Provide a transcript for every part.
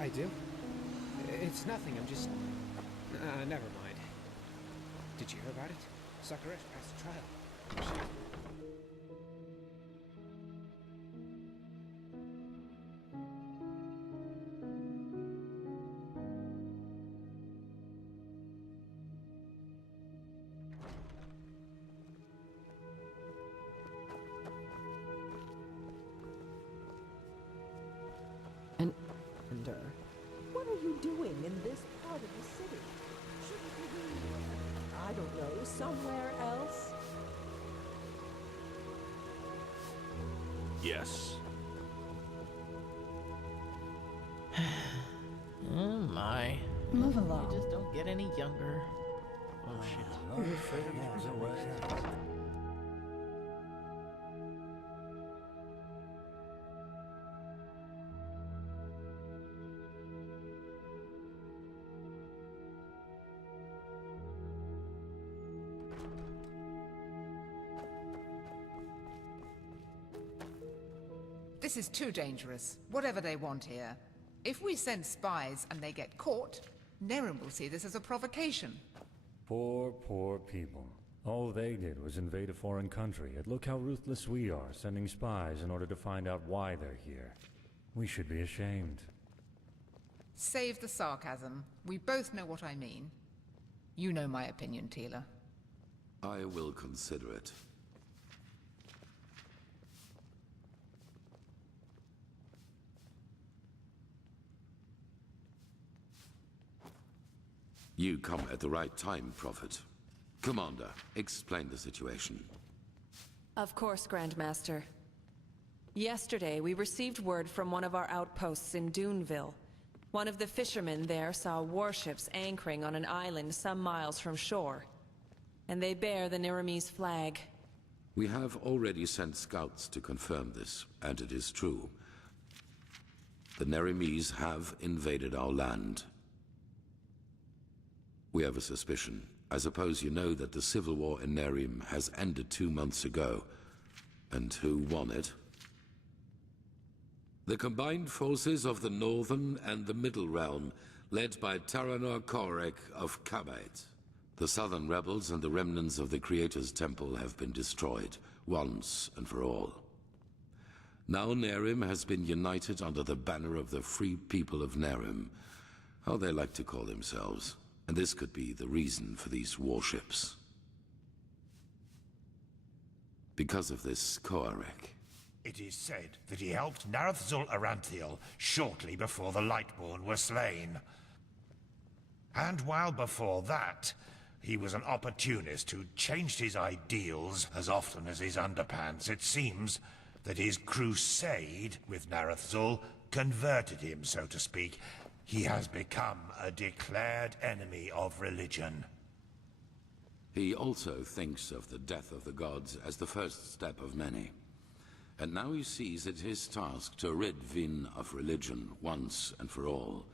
I do. It's nothing, I'm just... never mind. Did you hear about it? Sakaresh passed the trial. Shit. What are you doing in this part of the city? Shouldn't you be, I don't know, somewhere else? Yes. Oh my. Move along. You just don't get any younger. Oh shit. This is too dangerous, whatever they want here. If we send spies and they get caught, Nerim will see this as a provocation. Poor, poor people. All they did was invade a foreign country, and look how ruthless we are, sending spies in order to find out why they're here. We should be ashamed. Save the sarcasm. We both know what I mean. You know my opinion, Tila. I will consider it. You come at the right time, Prophet. Commander, explain the situation. Of course, Grandmaster. Yesterday, we received word from one of our outposts in Duneville. One of the fishermen there saw warships anchoring on an island some miles from shore. And they bear the Nerimese flag. We have already sent scouts to confirm this, and it is true. The Nerimese have invaded our land. We have a suspicion. I suppose you know that the civil war in Nerim has ended 2 months ago. And who won it? The combined forces of the Northern and the Middle Realm, led by Taranor Korek of Kabait. The Southern rebels and the remnants of the Creator's Temple have been destroyed, once and for all. Now Nerim has been united under the banner of the Free People of Nerim, how they like to call themselves. And this could be the reason for these warships. Because of this Korek. It is said that he helped Narathzul Aranthiel shortly before the Lightborn were slain. And while before that, he was an opportunist who changed his ideals as often as his underpants. It seems that his crusade with Narathzul converted him, so to speak. He has become a declared enemy of religion. He also thinks of the death of the gods as the first step of many. And now he sees it his task to rid Vin of religion once and for all.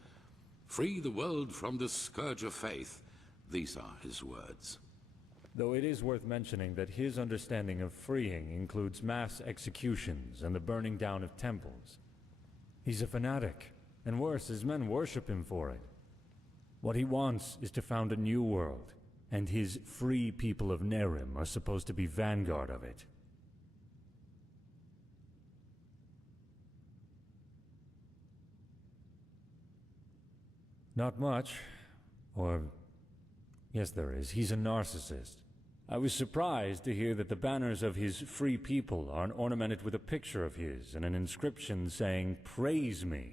Free the world from the scourge of faith. These are his words. Though it is worth mentioning that his understanding of freeing includes mass executions and the burning down of temples. He's a fanatic. And worse, his men worship him for it. What he wants is to found a new world, and his free people of Nerim are supposed to be vanguard of it. Not much. Or... yes, there is. He's a narcissist. I was surprised to hear that the banners of his free people are ornamented with a picture of his and an inscription saying, "Praise me."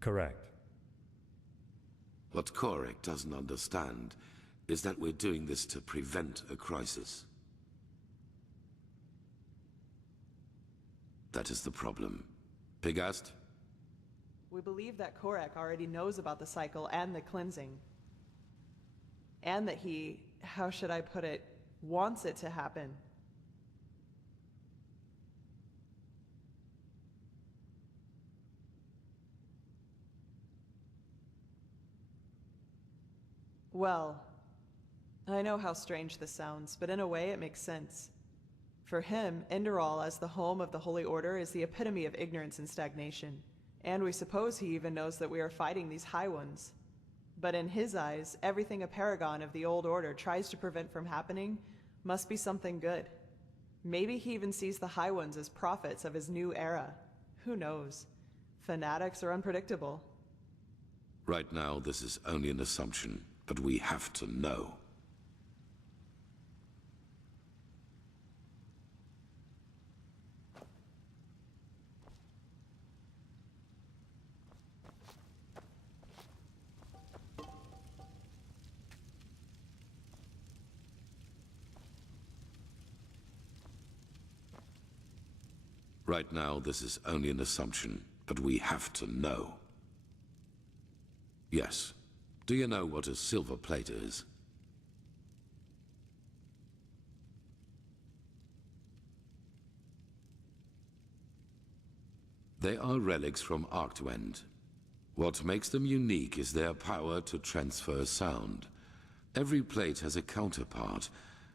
Correct. What Korek doesn't understand is that we're doing this to prevent a crisis. That is the problem. Pigast? We believe that Korek already knows about the cycle and the cleansing. And that he, how should I put it, wants it to happen. Well, I know how strange this sounds, but in a way it makes sense. For him, Enderal as the home of the Holy Order is the epitome of ignorance and stagnation. And we suppose he even knows that we are fighting these High Ones. But in his eyes, everything a paragon of the Old Order tries to prevent from happening must be something good. Maybe he even sees the High Ones as prophets of his new era. Who knows? Fanatics are unpredictable. Right now, this is only an assumption, but we have to know. Right now, this is only an assumption, but we have to know. Yes. Do you know what a silver plate is? They are relics from Arctwend. What makes them unique is their power to transfer sound. Every plate has a counterpart,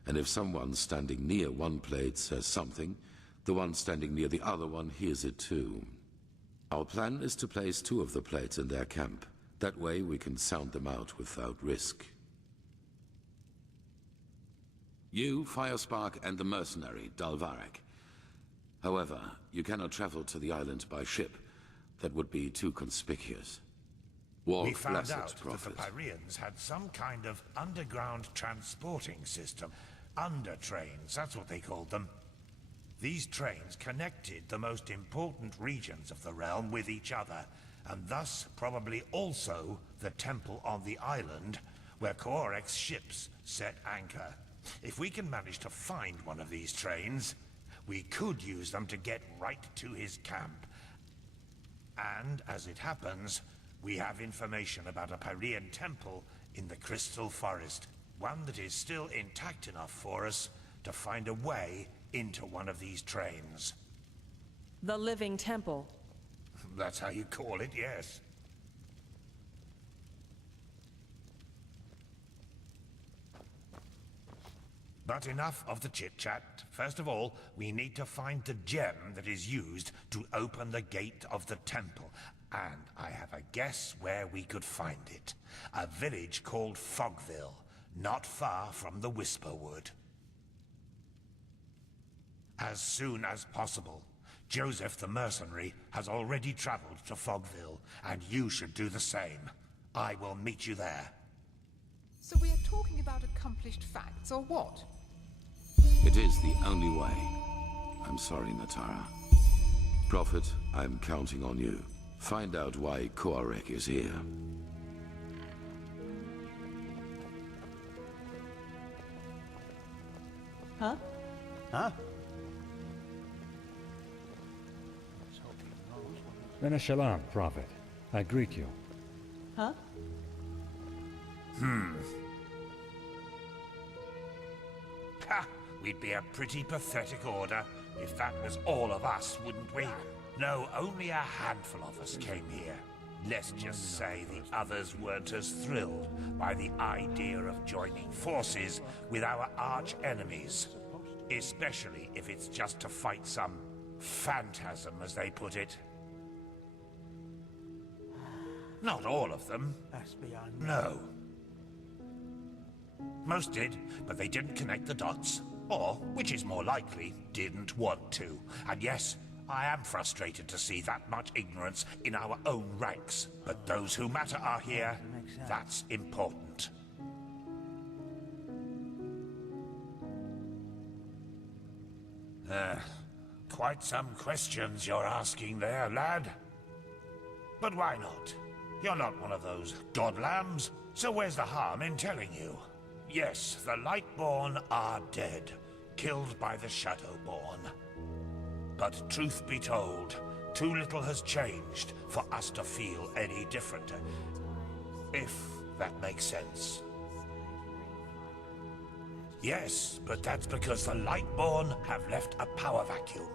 and if someone standing near one plate says something, the one standing near the other one hears it too. Our plan is to place 2 of the plates in their camp. That way we can sound them out without risk. You, Fairspark, and the mercenary, Dalvarek. However, you cannot travel to the island by ship. That would be too conspicuous. Walk We found blessed, out Prophet. that the Pyreans had some kind of underground transporting system. Under trains, that's what they called them. These trains connected the most important regions of the realm with each other, and thus probably also the temple on the island where Korek's ships set anchor. If we can manage to find one of these trains, we could use them to get right to his camp. And, as it happens, we have information about a Pyrean temple in the Crystal Forest. One that is still intact enough for us to find a way into one of these trains. The Living Temple. That's how you call it, yes. But enough of the chit-chat. First of all, we need to find the gem that is used to open the gate of the temple. And I have a guess where we could find it. A village called Fogville, not far from the Whisperwood. As soon as possible. Joseph the mercenary has already traveled to Fogville, and you should do the same. I will meet you there. So we are talking about accomplished facts, or what? It is the only way. I'm sorry, Natara. Prophet, I'm counting on you. Find out why Korek is here. Huh? Huh? Bene Shalom, Prophet. I greet you. Huh? Ha! We'd be a pretty pathetic order if that was all of us, wouldn't we? No, only a handful of us came here. Let's just say the others weren't as thrilled by the idea of joining forces with our arch enemies. Especially if it's just to fight some phantasm, as they put it. Not all of them. That's beyond. No. Most did, but they didn't connect the dots. Or, which is more likely, didn't want to. And yes, I am frustrated to see that much ignorance in our own ranks. But those who matter are here. That's important. Quite some questions you're asking there, lad. But why not? You're not one of those god lambs, so where's the harm in telling you? Yes, the Lightborn are dead, killed by the Shadowborn. But truth be told, too little has changed for us to feel any different. If that makes sense. Yes, but that's because the Lightborn have left a power vacuum,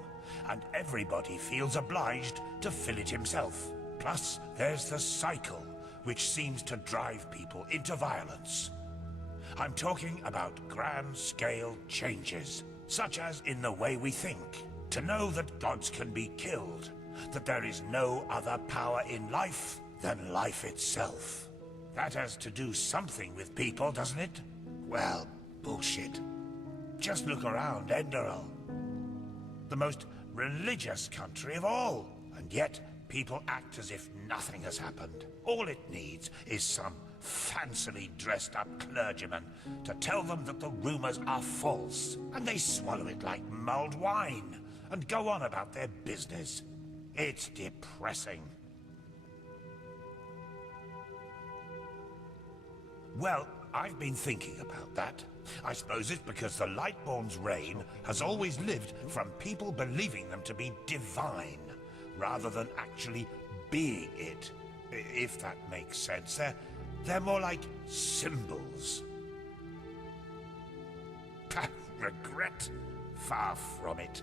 and everybody feels obliged to fill it himself. Plus, there's the cycle, which seems to drive people into violence. I'm talking about grand-scale changes. Such as in the way we think. To know that gods can be killed. That there is no other power in life than life itself. That has to do something with people, doesn't it? Well, bullshit. Just look around Enderal. The most religious country of all. And yet, people act as if nothing has happened. All it needs is some fancily dressed up clergyman to tell them that the rumors are false. And they swallow it like mulled wine and go on about their business. It's depressing. Well, I've been thinking about that. I suppose it's because the Lightborn's reign has always lived from people believing them to be divine, rather than actually being it. If that makes sense. They're more like symbols. Regret? Far from it.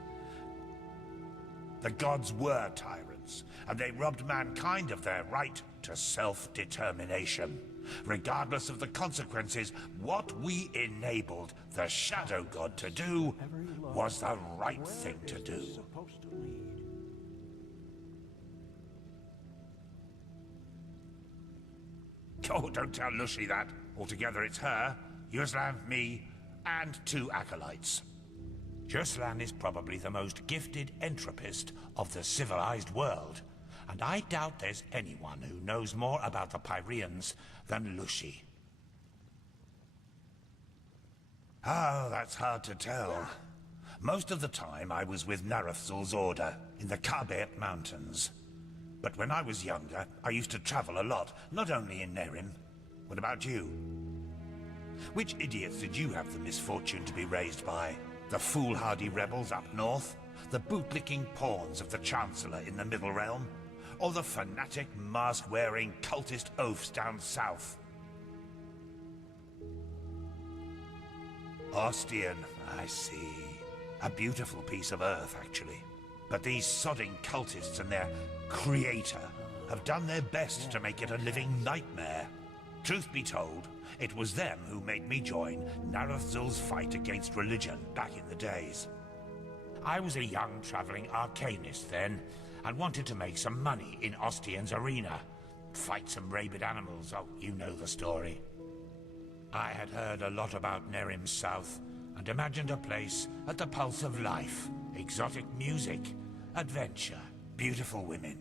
The gods were tyrants, and they robbed mankind of their right to self-determination. Regardless of the consequences, what we enabled the Shadow God to do was the right thing to do. Oh, don't tell Lucy that. Altogether it's her, Yuslan, me, and 2 acolytes. Yuslan is probably the most gifted entropist of the civilized world, and I doubt there's anyone who knows more about the Pyreans than Lucy. Oh, that's hard to tell. Most of the time I was with Narathzul's order in the Kabet Mountains. But when I was younger, I used to travel a lot, not only in Nerim. What about you? Which idiots did you have the misfortune to be raised by? The foolhardy rebels up north? The bootlicking pawns of the Chancellor in the Middle Realm? Or the fanatic, mask-wearing cultist oafs down south? Ostian, I see. A beautiful piece of earth, actually. But these sodding cultists and their creator have done their best to make it a living nightmare. Truth be told, it was them who made me join Narathzul's fight against religion back in the days. I was a young traveling arcanist then, and wanted to make some money in Ostian's arena. Fight some rabid animals, oh, you know the story. I had heard a lot about Nerim's south, and imagined a place at the pulse of life. Exotic music, adventure, beautiful women.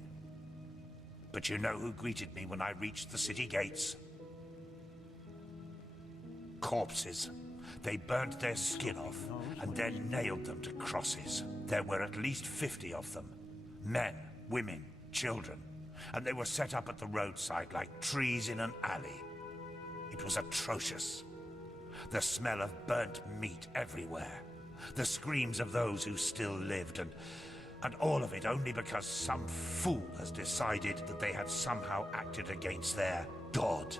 But you know who greeted me when I reached the city gates? Corpses. They burnt their skin off, and then nailed them to crosses. There were at least 50 of them. Men, women, children. And they were set up at the roadside like trees in an alley. It was atrocious. The smell of burnt meat everywhere. The screams of those who still lived, and all of it only because some fool has decided that they had somehow acted against their god.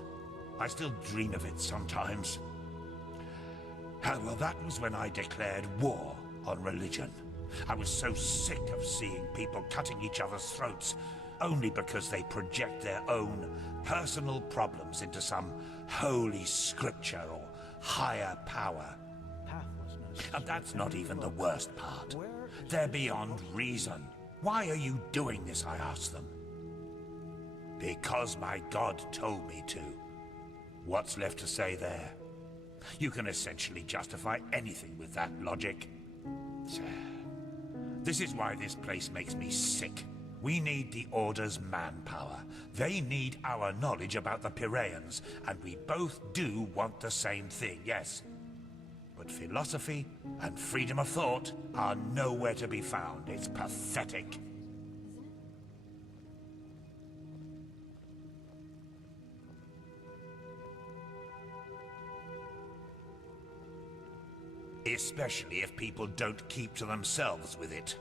I still dream of it sometimes. Well, that was when I declared war on religion. I was so sick of seeing people cutting each other's throats only because they project their own personal problems into some holy scripture or higher power. And that's not even the worst part. They're beyond reason. Why are you doing this, I asked them. Because my god told me to. What's left to say there? You can essentially justify anything with that logic. This is why this place makes me sick. We need the Order's manpower. They need our knowledge about the Pyreans, and we both do want the same thing, yes. But philosophy and freedom of thought are nowhere to be found. It's pathetic. Especially if people don't keep to themselves with it.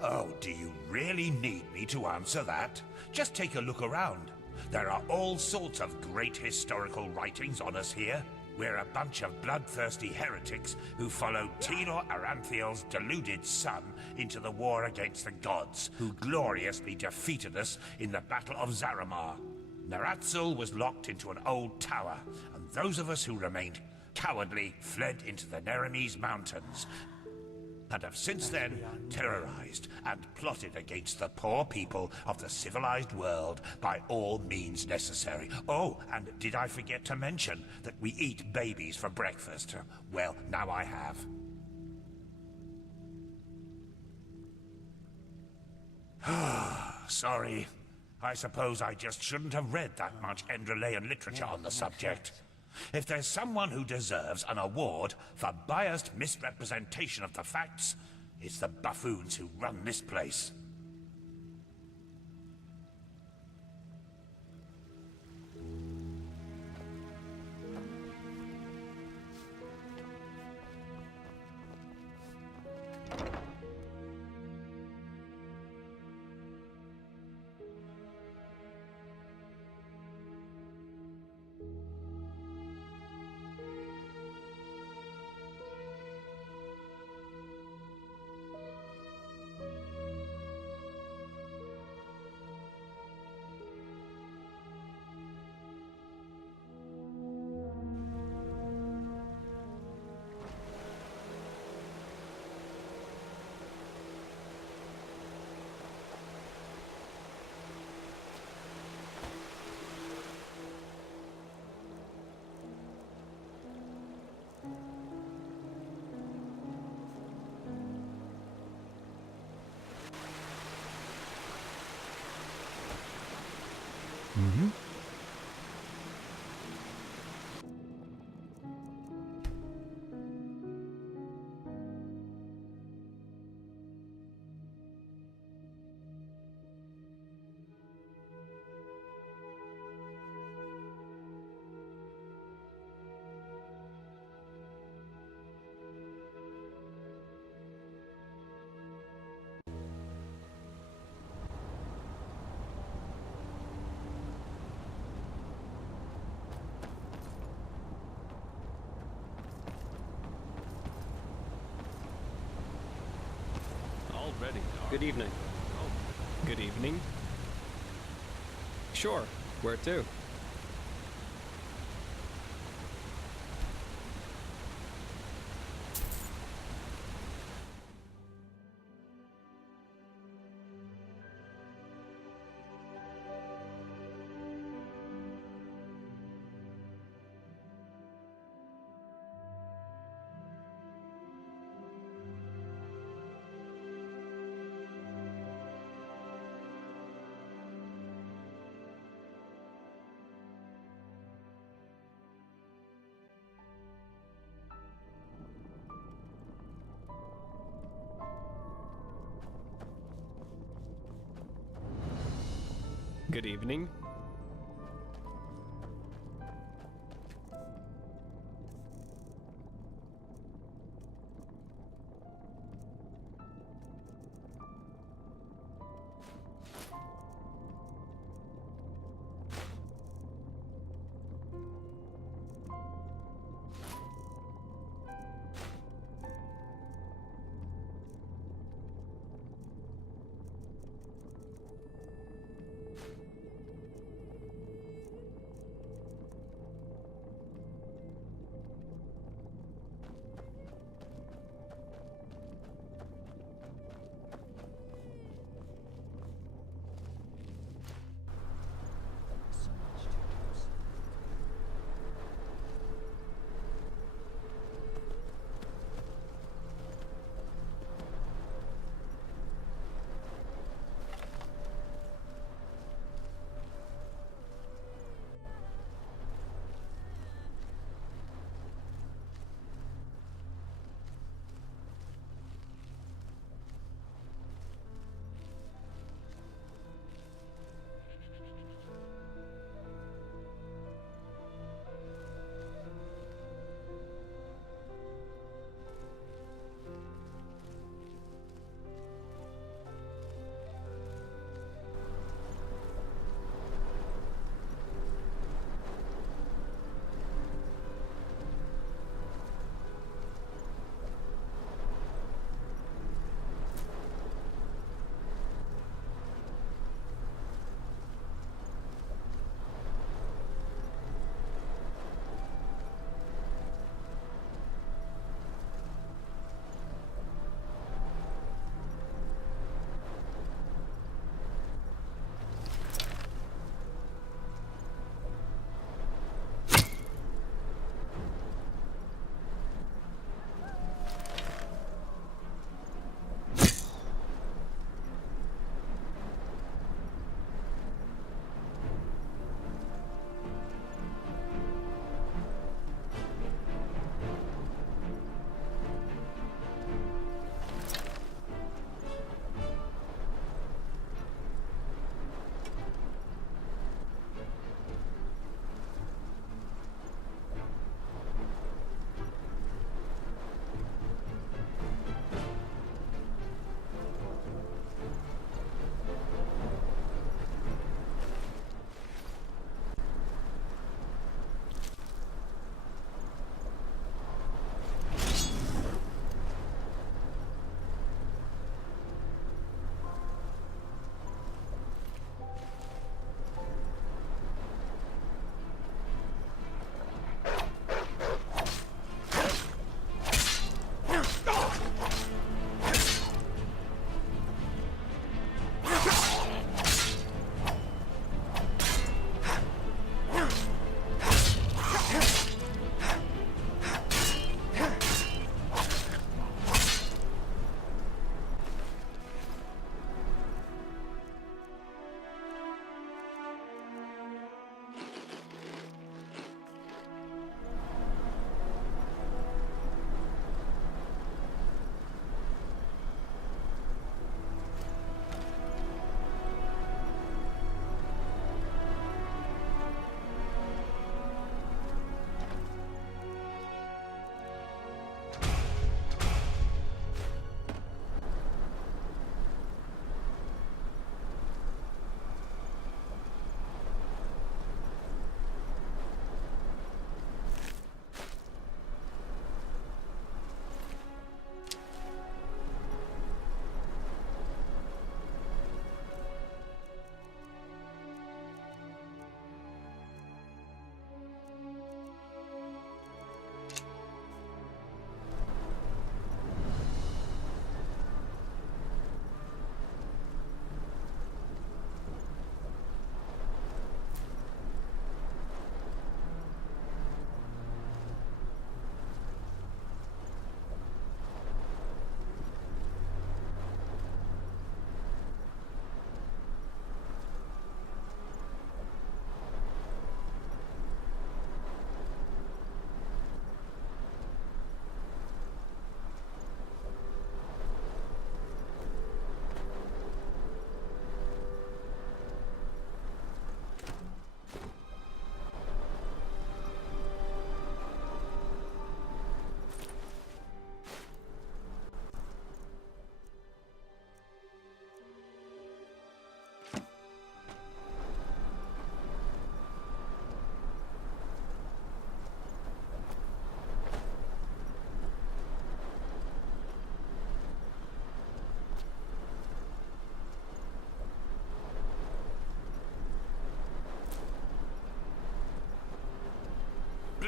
Oh, do you really need me to answer that? Just take a look around. There are all sorts of great historical writings on us here. We're a bunch of bloodthirsty heretics who followed Tilo Aranthiel's deluded son into the war against the gods, who gloriously defeated us in the Battle of Zaramar. Naratzul was locked into an old tower, and those of us who remained cowardly fled into the Neremese mountains, and have since then terrorized and plotted against the poor people of the civilized world by all means necessary. Oh, and did I forget to mention that we eat babies for breakfast? Well, now I have. Sorry. I suppose I just shouldn't have read that much Enderalian literature on the subject. If there's someone who deserves an award for biased misrepresentation of the facts, it's the buffoons who run this place. Good evening. Oh, good evening. Sure, where to? Good evening.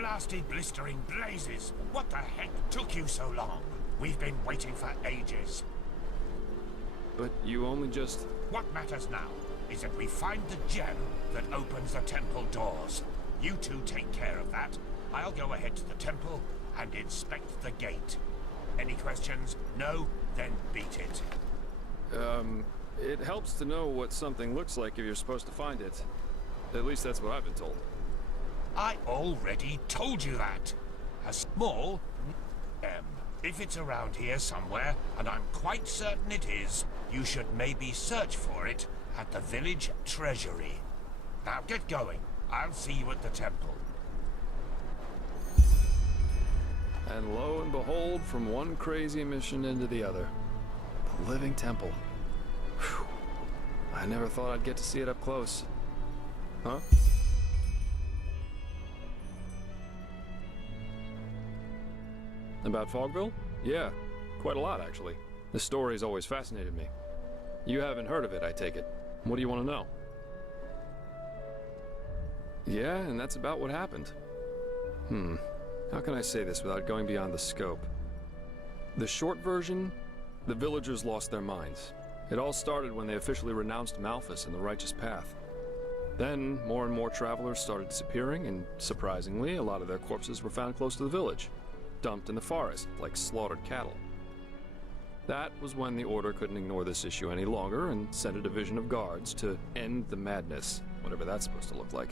Blasted blistering blazes! What the heck took you so long? We've been waiting for ages. But you only just... What matters now is that we find the gem that opens the temple doors. You two take care of that. I'll go ahead to the temple and inspect the gate. Any questions? No? Then beat it. It helps to know what something looks like if you're supposed to find it. At least that's what I've been told. I already told you that. A small gem. If it's around here somewhere, and I'm quite certain it is, you should maybe search for it at the village treasury. Now get going. I'll see you at the temple. And lo and behold, from one crazy mission into the other. The living temple. Whew. I never thought I'd get to see it up close. Huh? About Fogville? Yeah, quite a lot actually. The story's always fascinated me. You haven't heard of it, I take it. What do you want to know? Yeah, and that's about what happened. How can I say this without going beyond the scope? The short version, the villagers lost their minds. It all started when they officially renounced Malthus and the righteous path. Then, more and more travelers started disappearing, and surprisingly, a lot of their corpses were found close to the village, dumped in the forest like slaughtered cattle. That was when the Order couldn't ignore this issue any longer and sent a division of guards to end the madness, whatever that's supposed to look like.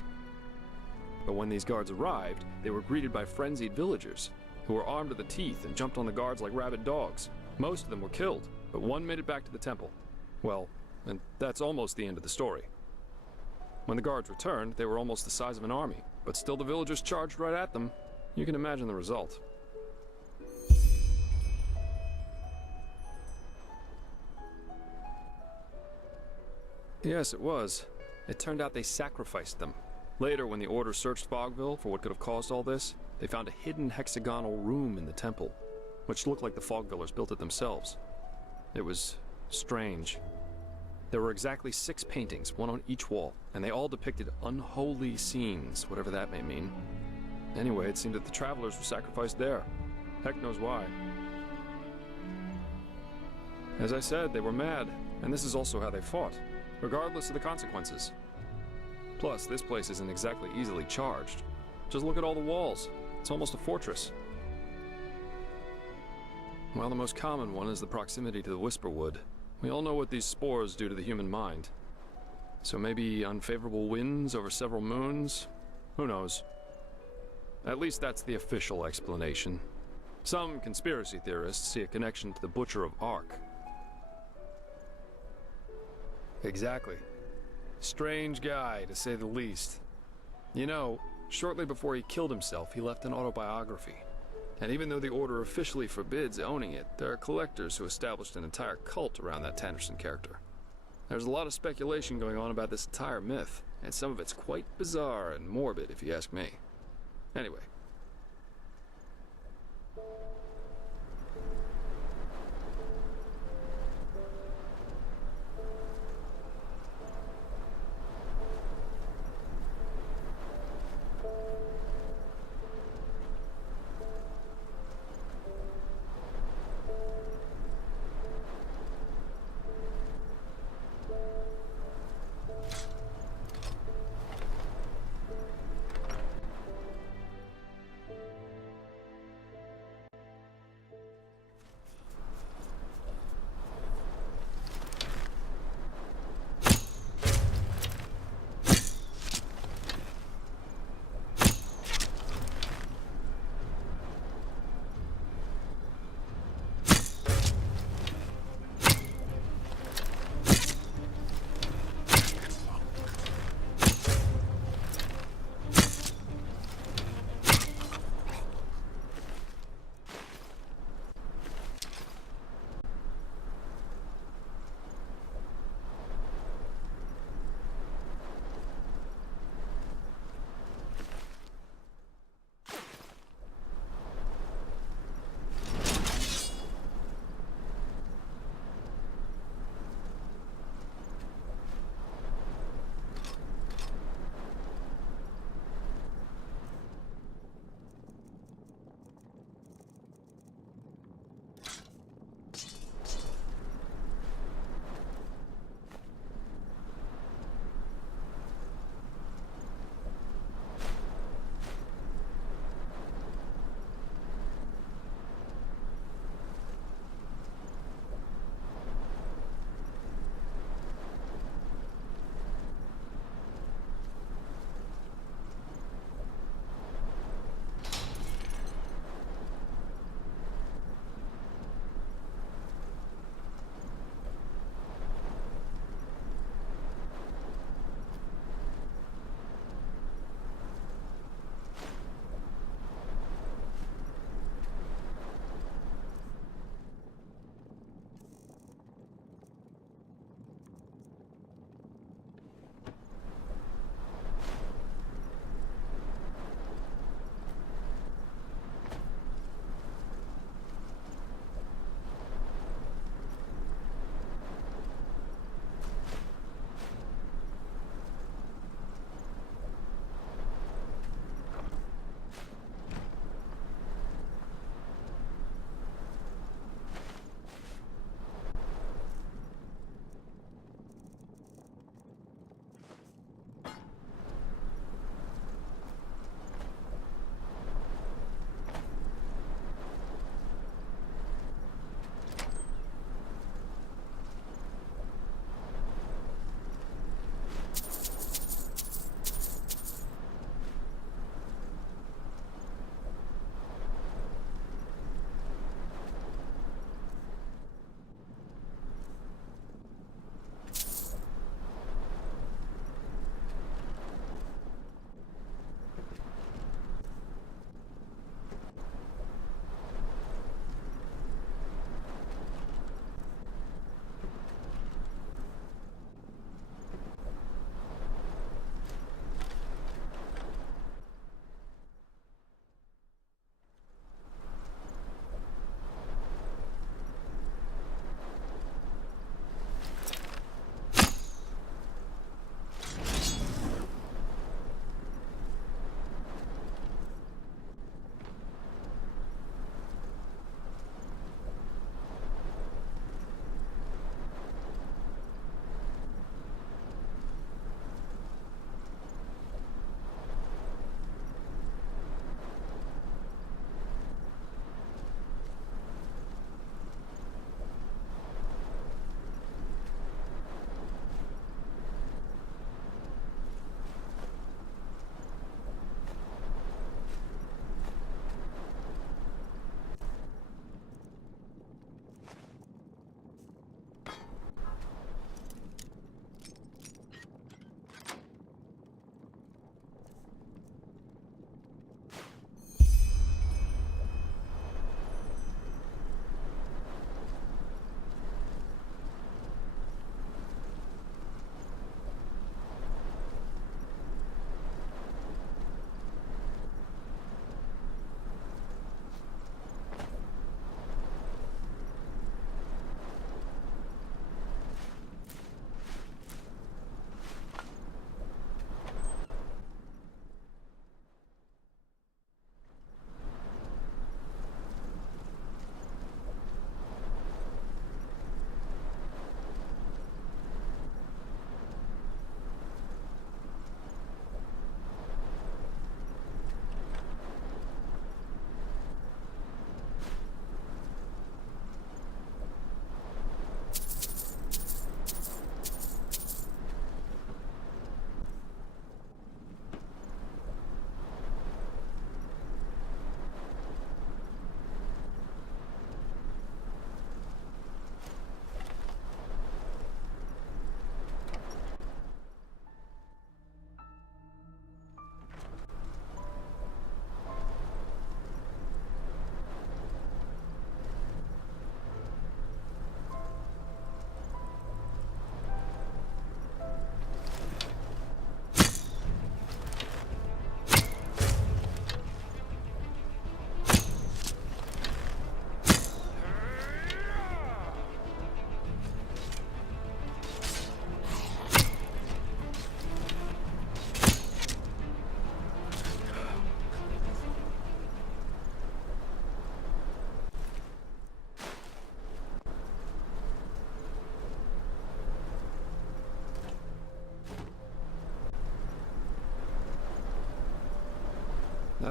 But when these guards arrived, they were greeted by frenzied villagers, who were armed to the teeth and jumped on the guards like rabid dogs. Most of them were killed, but one made it back to the temple. Well, and that's almost the end of the story. When the guards returned, they were almost the size of an army, but still the villagers charged right at them. You can imagine the result. Yes, it was. It turned out they sacrificed them. Later, when the Order searched Fogville for what could have caused all this, they found a hidden hexagonal room in the temple, which looked like the Fogvillers built it themselves. It was strange. There were exactly 6 paintings, one on each wall, and they all depicted unholy scenes, whatever that may mean. Anyway, it seemed that the travelers were sacrificed there. Heck knows why. As I said, they were mad, and this is also how they fought, regardless of the consequences. Plus, this place isn't exactly easily charged. Just look at all the walls. It's almost a fortress. Well, the most common one is the proximity to the Whisperwood. We all know what these spores do to the human mind. So maybe unfavorable winds over several moons? Who knows? At least that's the official explanation. Some conspiracy theorists see a connection to the Butcher of Ark. Exactly. Strange guy, to say the least. You know, shortly before he killed himself, he left an autobiography. And even though the Order officially forbids owning it, there are collectors who established an entire cult around that Tannerson character. There's a lot of speculation going on about this entire myth, and some of it's quite bizarre and morbid, if you ask me. Anyway.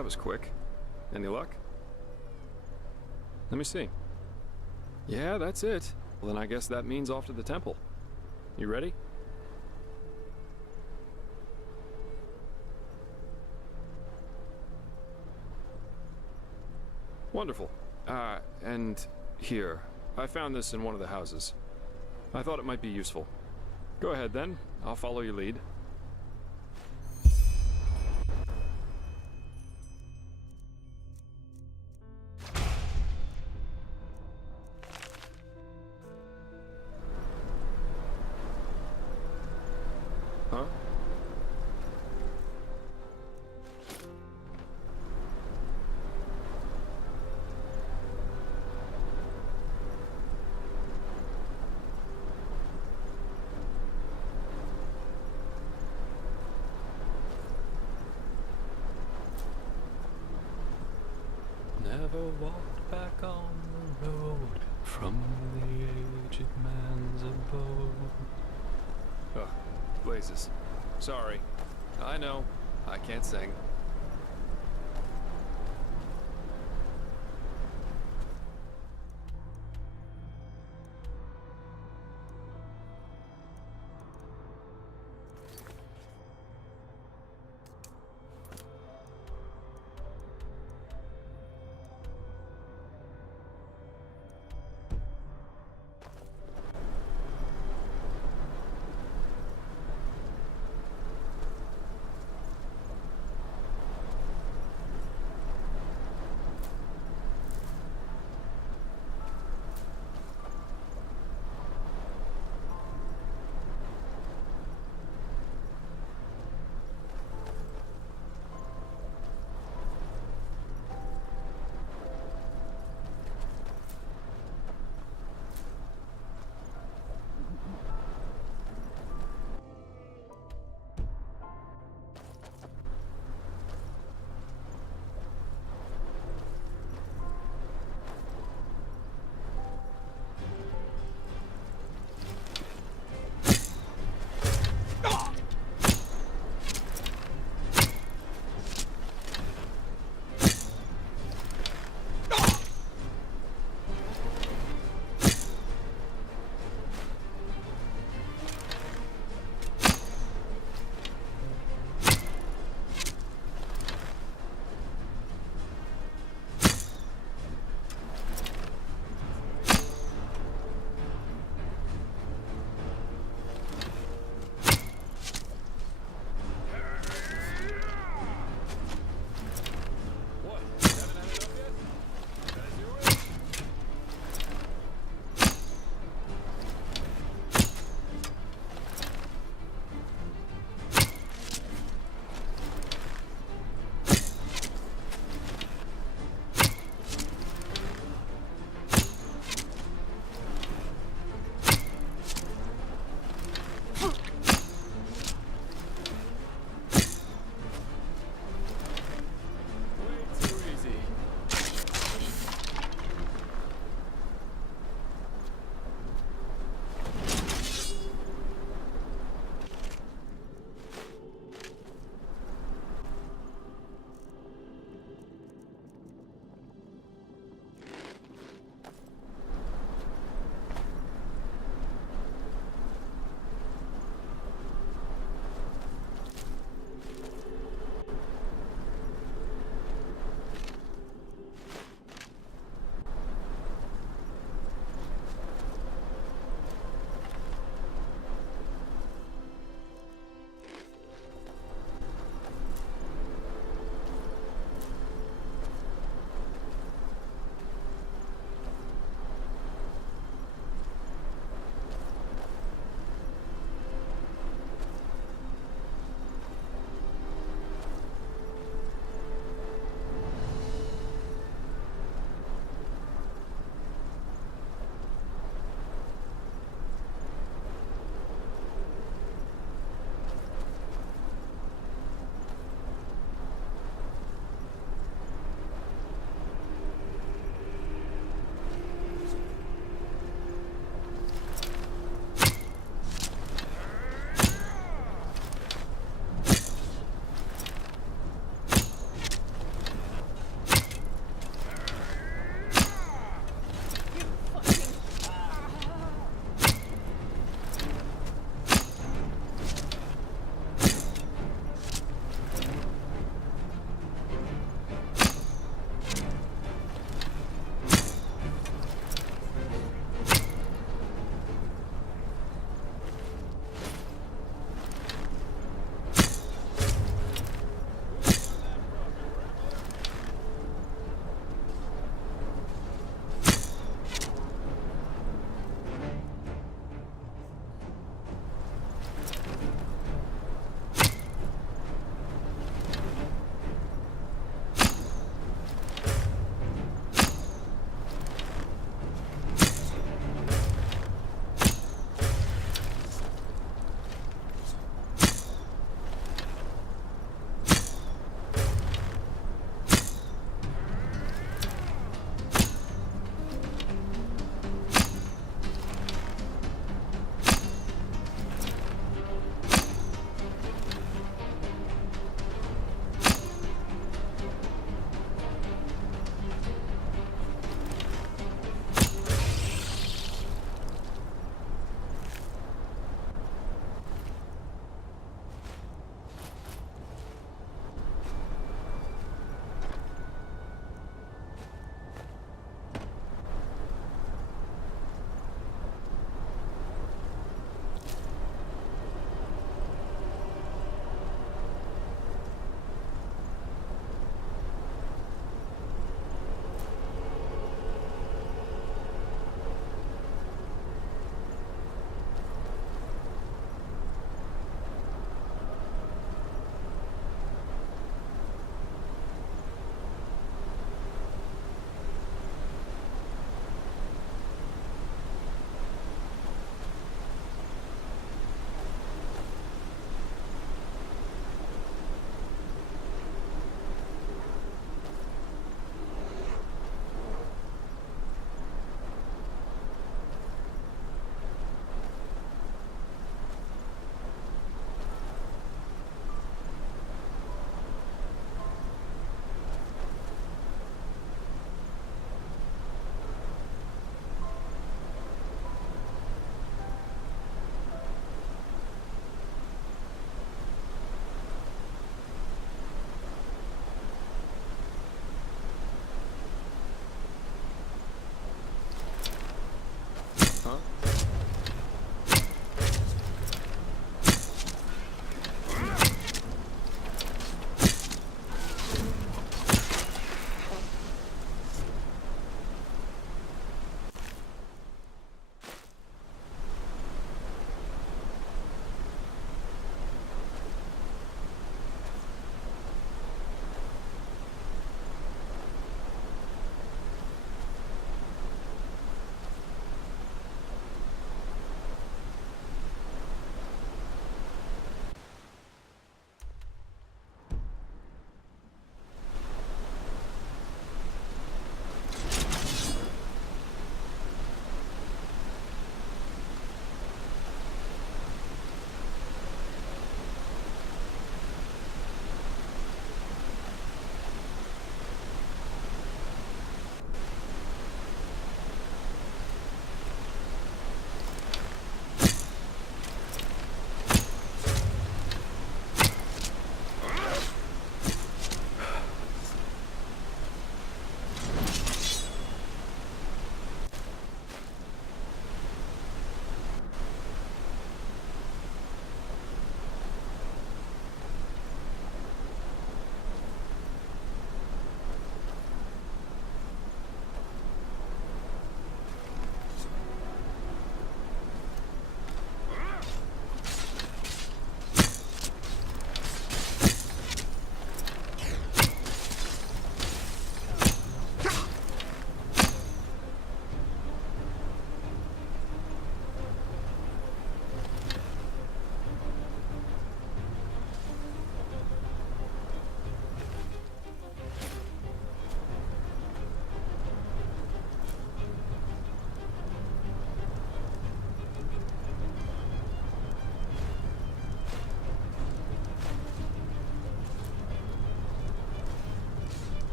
that was quick. Any luck? Let me see. Yeah, that's it. Well, then I guess that means off to the temple. You ready? Wonderful. And here. I found this in one of the houses. I thought it might be useful. Go ahead then. I'll follow your lead. Huh? Never walked back on the road from the aged man's abode. Ugh, blazes. Sorry. I know. I can't sing.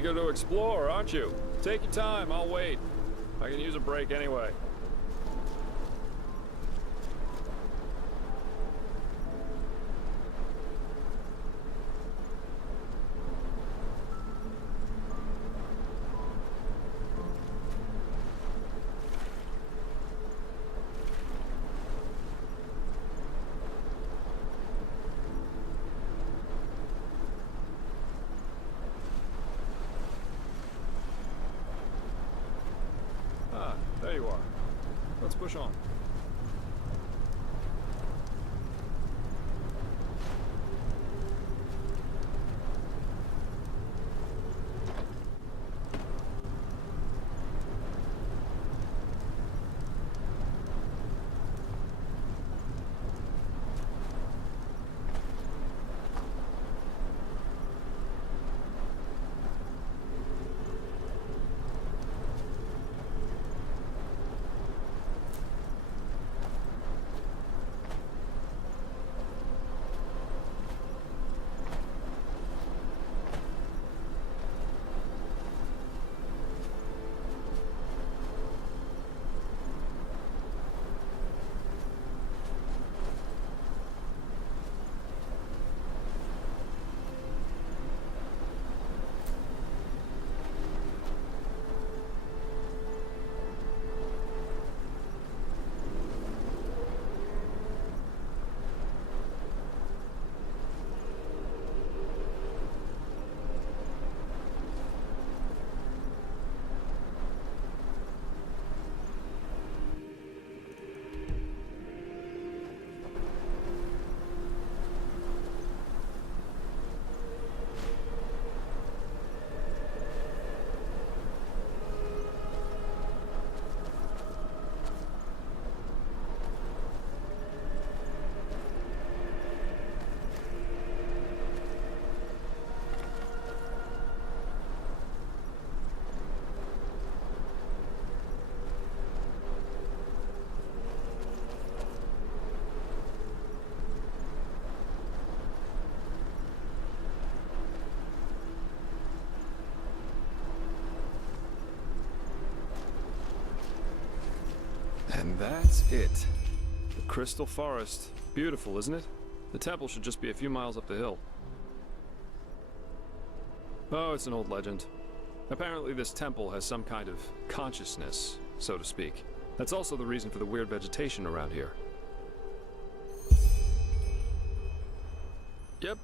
Eager to explore, aren't you? Take your time, I'll wait. I can use a break anyway. There you are. Let's push on. And that's it. The Crystal Forest. Beautiful, isn't it? The temple should just be a few miles up the hill. Oh, it's an old legend. Apparently this temple has some kind of consciousness, so to speak. That's also the reason for the weird vegetation around here. Yep.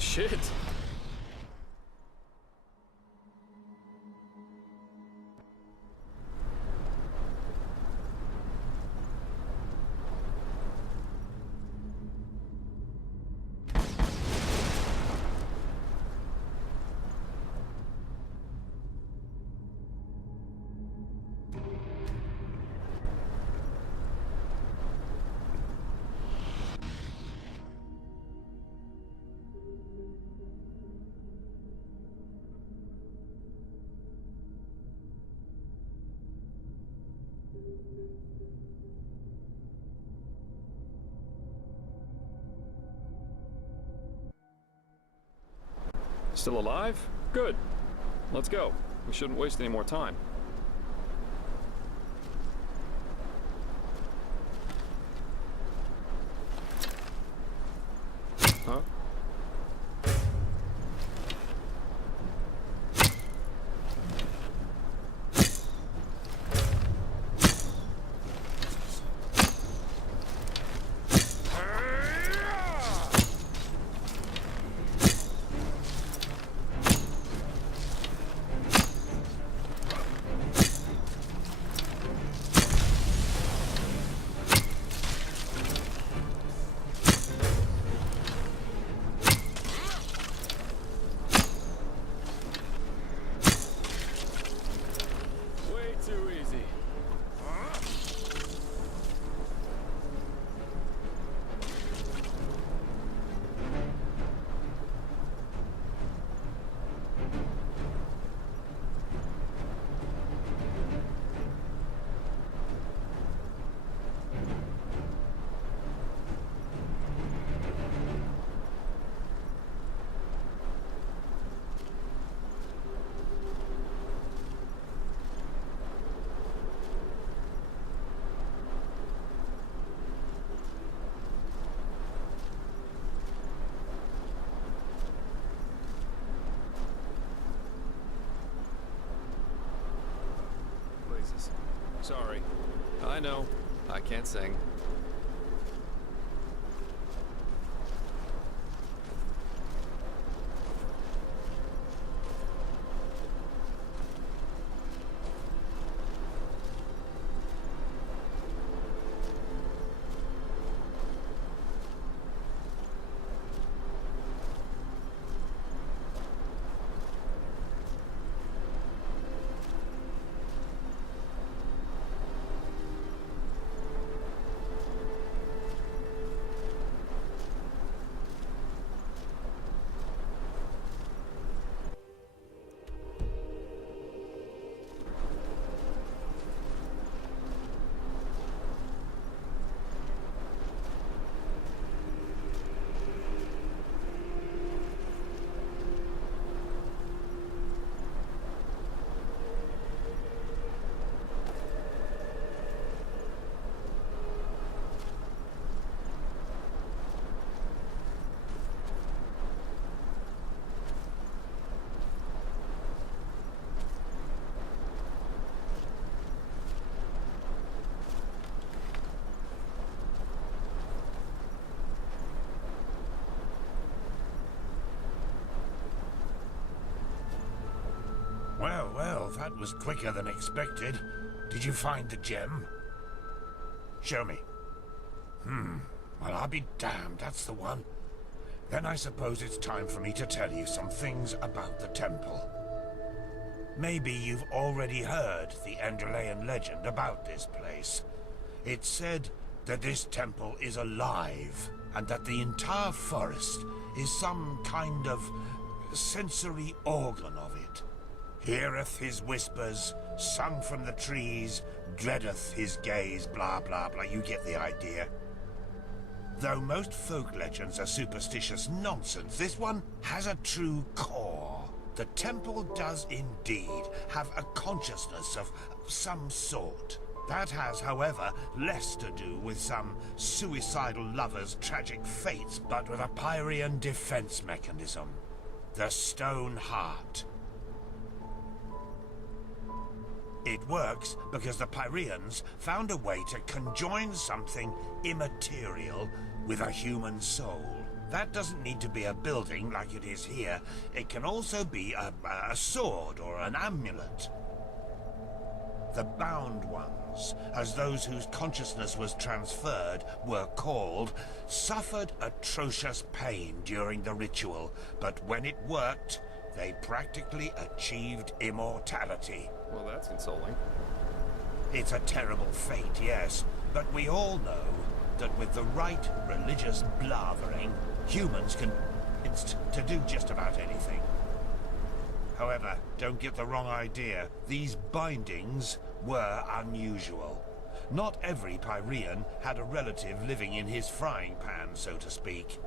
Shit. Still alive? Good. Let's go. We shouldn't waste any more time. Huh? Sorry. I know. I can't sing. Well, well, that was quicker than expected. Did you find the gem? Show me. Well, I'll be damned, that's the one. Then I suppose it's time for me to tell you some things about the temple. Maybe you've already heard the Enderalian legend about this place. It's said that this temple is alive, and that the entire forest is some kind of sensory organ of it. Heareth his whispers, sung from the trees, dreadeth his gaze, blah blah blah, you get the idea. Though most folk legends are superstitious nonsense, this one has a true core. The temple does indeed have a consciousness of some sort. That has, however, less to do with some suicidal lover's tragic fates, but with a Pyrean defense mechanism. The Stone Heart. It works because the Pyreans found a way to conjoin something immaterial with a human soul. That doesn't need to be a building like it is here. It can also be a sword or an amulet. The bound ones, as those whose consciousness was transferred were called, suffered atrocious pain during the ritual, but when it worked, they practically achieved immortality. Well, that's insulting. It's a terrible fate, yes, but we all know that with the right religious blathering, humans can to do just about anything. However, don't get the wrong idea. These bindings were unusual. Not every Pyrean had a relative living in his frying pan, so to speak.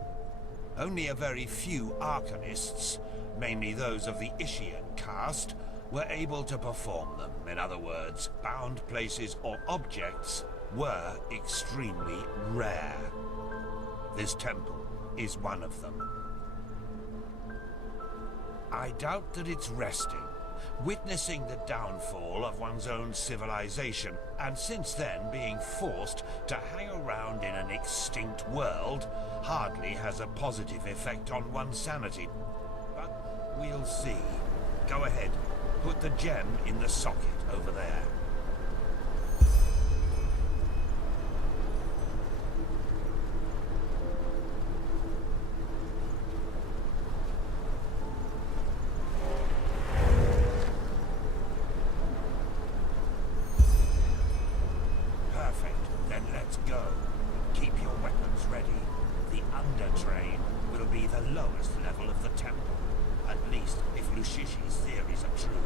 Only a very few arcanists, mainly those of the Ishian caste, were able to perform them. In other words, bound places or objects were extremely rare. This temple is one of them. I doubt that it's resting, witnessing the downfall of one's own civilization, and since then being forced to hang around in an extinct world hardly has a positive effect on one's sanity. But we'll see. Go ahead, put the gem in the socket over there. At least, if Lushishi's theories are true,